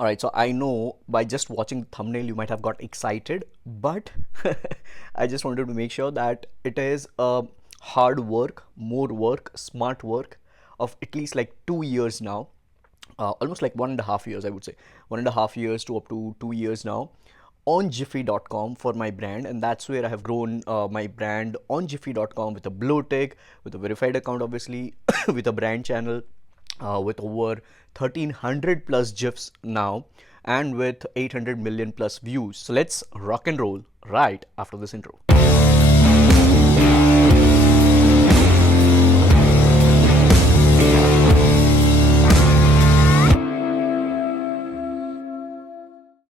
All right, so I know by just watching the thumbnail you might have got excited, but I just wanted to make sure that it is a hard work, more work, smart work of at least like 2 years now, almost like 1.5 years, I would say, 1.5 years to up to 2 years now on Jiffy.com for my brand, and that's where I have grown my brand on Jiffy.com with a blue tick, with a verified account, obviously, with a brand channel, with over 1300 plus GIFs now and with 800 million plus views. So let's rock and roll right after this intro.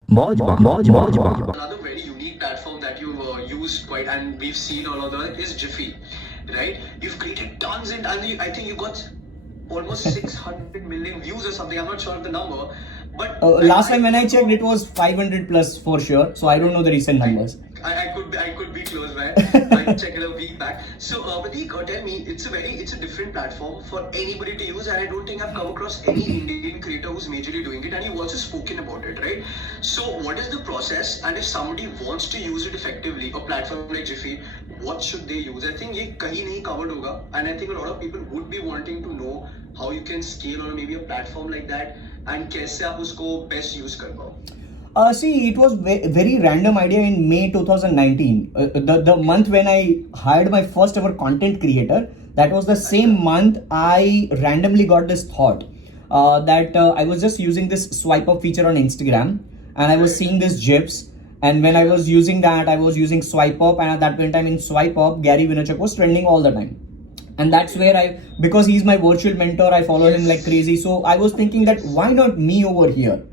Another very unique platform that you've used quite and we've seen all of that is Jiffy, right? You've created tons and I think you got almost 600 million views or something. I'm not sure of the number, but last time when I checked, it was 500 plus for sure. So I don't know the recent numbers. I could be close, man. I checked it a week back. So, Prateek, tell me, it's a different platform for anybody to use, and I don't think I've come across any Indian creator who's majorly doing it, and you've also spoken about it, right? So, what is the process, and if somebody wants to use it effectively, a platform like Jiffy, what should they use? I think ये कहीं नहीं covered होगा, and I think a lot of people would be wanting to know how you can scale on maybe a platform like that, and कैसे आप उसको best use कर पाओ. See, it was very random idea in May 2019. The month when I hired my first ever content creator, that was the same month I randomly got this thought that I was just using this swipe up feature on Instagram and I was seeing this GIFs. And when I was using that, I was using swipe up, and at that point in time in swipe up, Gary Vaynerchuk was trending all the time. And that's where because he's my virtual mentor, I follow him like crazy. So I was thinking that why not me over here?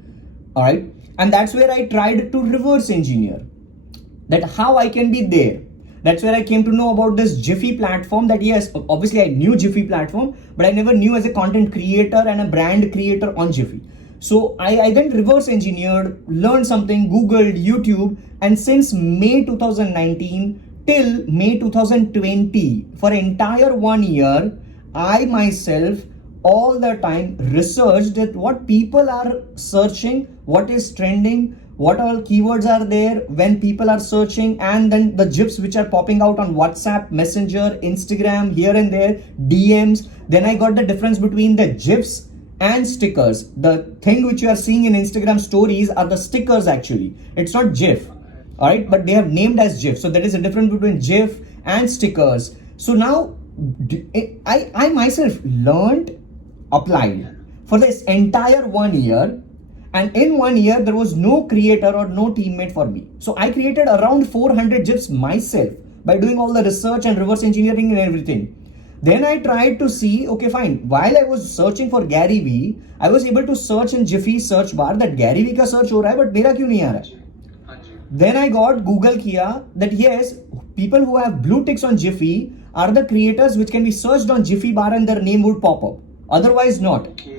All right. And that's where I tried to reverse engineer that how I can be there. That's where I came to know about this Jiffy platform. That yes, obviously I knew Jiffy platform, but I never knew as a content creator and a brand creator on Jiffy. So I then reverse engineered, learned something, Googled, YouTube, and since May 2019 till May 2020, for entire 1 year, I myself all the time researched that what people are searching, what is trending, what all keywords are there when people are searching, and then the GIFs which are popping out on WhatsApp, Messenger, Instagram, here and there, DMs. Then I got the difference between the GIFs and stickers. The thing which you are seeing in Instagram stories are the stickers actually. It's not GIF. All right, but they have named as GIF. So there is a difference between GIF and stickers. So now I myself learned, applied for this entire 1 year, and in 1 year there was no creator or no teammate for me. So I created around 400 GIFs myself by doing all the research and reverse engineering and everything. Then I tried to see, okay fine, while I was searching for Gary V, I was able to search in Jiffy search bar that Gary V का search हो रहा है but मेरा क्यों नहीं आ रहा है. Then I got Google किया that yes, people who have blue ticks on Jiffy are the creators which can be searched on Jiffy bar and their name would pop up. Otherwise not. Okay.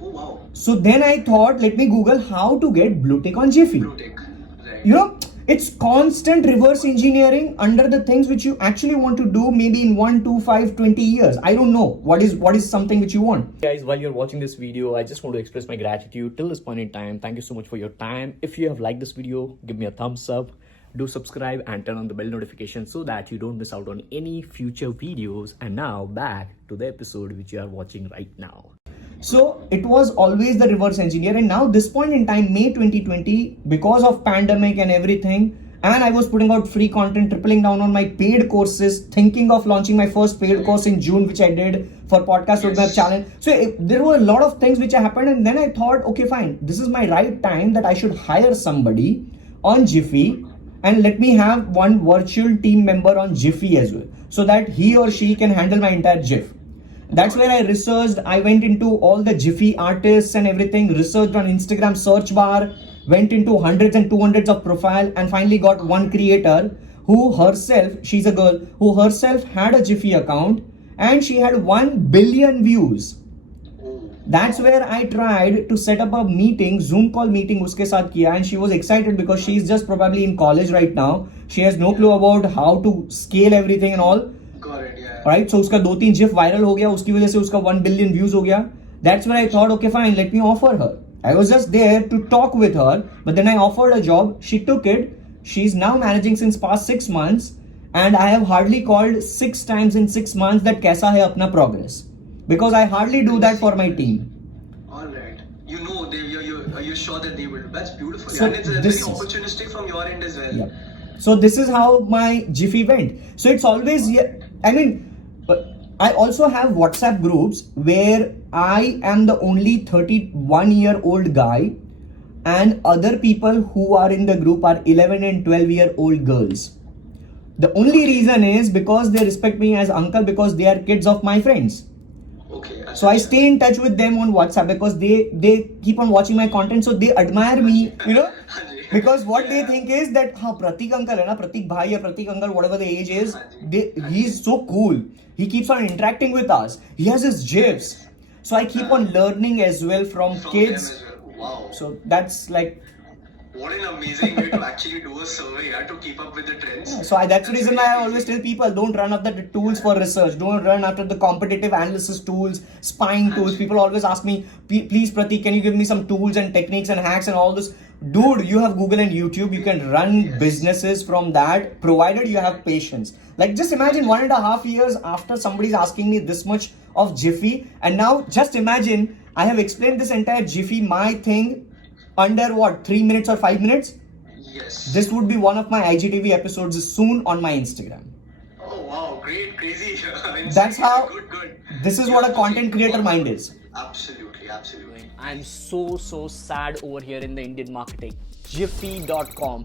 Oh wow. So then I thought, let me Google how to get blue tick on Jiffy. Blue tick. Right. You know, it's constant reverse engineering under the things which you actually want to do maybe in 1, 2, 5, 20 years. I don't know what is something which you want. Guys, while you're watching this video, I just want to express my gratitude till this point in time. Thank you so much for your time. If you have liked this video, give me a thumbs up. Do subscribe and turn on the bell notification so that you don't miss out on any future videos. And now back to the episode which you are watching right now. So it was always the reverse engineer, and now this point in time, May 2020, because of pandemic and everything, and I was putting out free content, tripling down on my paid courses, thinking of launching my first paid course in June, which I did for Podcast Roadmap Challenge. So there were a lot of things which happened, and then I thought, okay fine, this is my right time that I should hire somebody on Jiffy and let me have one virtual team member on Jiffy as well, so that he or she can handle my entire GIF. That's where I researched. I went into all the Jiffy artists and everything, researched on Instagram search bar, went into hundreds and 200s of profile, and finally got one creator who herself, she's a girl, who herself had a Jiffy account and she had 1 billion views. That's where I tried to set up a meeting, Zoom call meeting uske saath kiya, and she was excited because she's just probably in college right now. She has no clue about how to scale everything and all. Got it, yeah. Right, so उसका 2-3 GIF viral हो गया, उसकी वजह से उसका 1 billion views हो गया. That's when I thought, okay fine, let me offer her. I was just there to talk with her, but then I offered a job. She took it. She's now managing since past 6 months, and I have hardly called 6 times in 6 months that kaisa hai apna progress, because I hardly do that for my team. All right. You know, you're sure that they will. That's beautiful. So and it's very this is- opportunistic from your end as well. Yeah. So this is how my Jiffy went. So it's always, I mean, I also have WhatsApp groups where I am the only 31-year-old guy, and other people who are in the group are 11 and 12-year-old girls. The only reason is because they respect me as uncle, because they are kids of my friends. Okay. So I stay in touch with them on WhatsApp because they keep on watching my content, so they admire me, you know. Because what they think is that Pratik uncle hai na, Pratik bhai or Pratik uncle, whatever the age is, he's so cool. He keeps on interacting with us. He has his gifs. So I keep on learning as well from kids. Them as well. Wow. So that's like, What an amazing way to actually do a survey, to keep up with the trends. so that's the reason why I always tell people, don't run after the tools for research. Don't run after the competitive analysis tools, spying tools. People always ask me, please Pratik, can you give me some tools and techniques and hacks and all this? Dude, you have Google and YouTube. You can run businesses from that, provided you have patience. Like, just imagine 1.5 years after somebody's asking me this much of Jiffy, and now just imagine I have explained this entire Jiffy, my thing, under what, 3 minutes or 5 minutes? Yes. This would be one of my IGTV episodes soon on my Instagram. Oh wow, great, crazy. That's how, Good. this is what a content creator mind is. Absolutely. I'm so sad over here in the Indian marketing. Jiffy.com.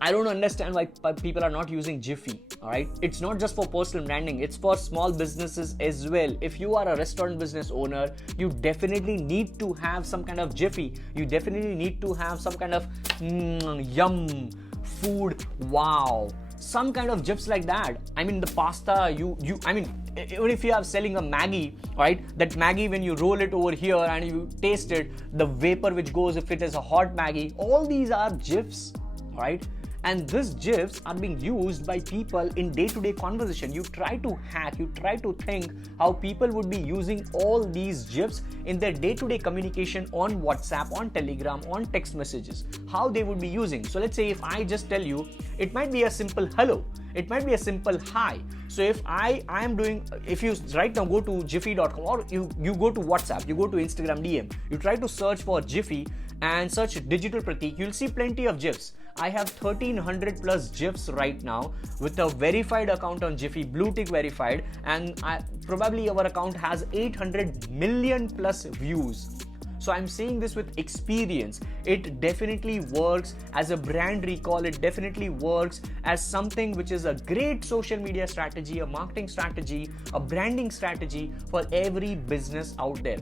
I don't understand why people are not using Jiffy. Alright, it's not just for personal branding, it's for small businesses as well. If you are a restaurant business owner, you definitely need to have some kind of Jiffy. You definitely need to have some kind of yum food, wow, some kind of gifs like that. I mean, the pasta, I mean, even if you are selling a Maggie, right, that Maggie, when you roll it over here and you taste it, the vapor which goes, if it is a hot Maggie, all these are gifs, right? And these GIFs are being used by people in day-to-day conversation. You try to hack, you try to think how people would be using all these GIFs in their day-to-day communication on WhatsApp, on Telegram, on text messages, how they would be using. So let's say if I just tell you, it might be a simple hello, it might be a simple hi. So if I am doing, if you right now go to jiffy.com, or you go to WhatsApp, you go to Instagram DM, you try to search for Jiffy and search Digital Pratik, you'll see plenty of GIFs. I have 1300 plus GIFs right now with a verified account on Jiffy, blue tick verified, and probably our account has 800 million plus views. So I'm saying this with experience. It definitely works as a brand recall. It definitely works as something which is a great social media strategy, a marketing strategy, a branding strategy for every business out there,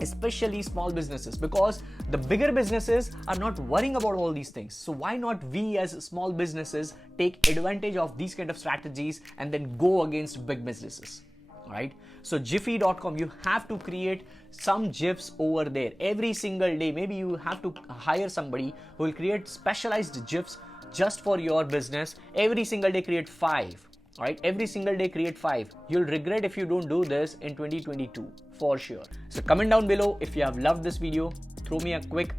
especially small businesses, because the bigger businesses are not worrying about all these things. So why not we as small businesses take advantage of these kind of strategies and then go against big businesses, right? So jiffy.com, you have to create some GIFs over there every single day. Maybe you have to hire somebody who will create specialized GIFs just for your business. Every single day create 5. Alright, every single day create 5. You'll regret if you don't do this in 2022 for sure. So comment down below if you have loved this video. Throw me a quick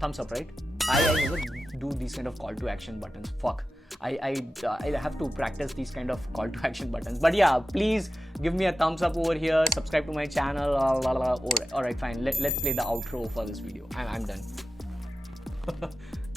thumbs up, right? I never do these kind of call to action buttons. Fuck. I have to practice these kind of call to action buttons. But yeah, please give me a thumbs up over here. Subscribe to my channel. Alright, fine. Let's play the outro for this video. I'm done.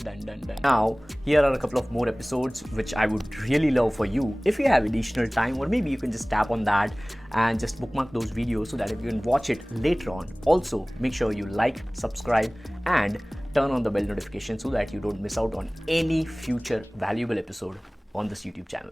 Done. Now, here are a couple of more episodes which I would really love for you. If you have additional time, or maybe you can just tap on that and just bookmark those videos so that you can watch it later on. Also, make sure you like, subscribe, and turn on the bell notification so that you don't miss out on any future valuable episode on this YouTube channel.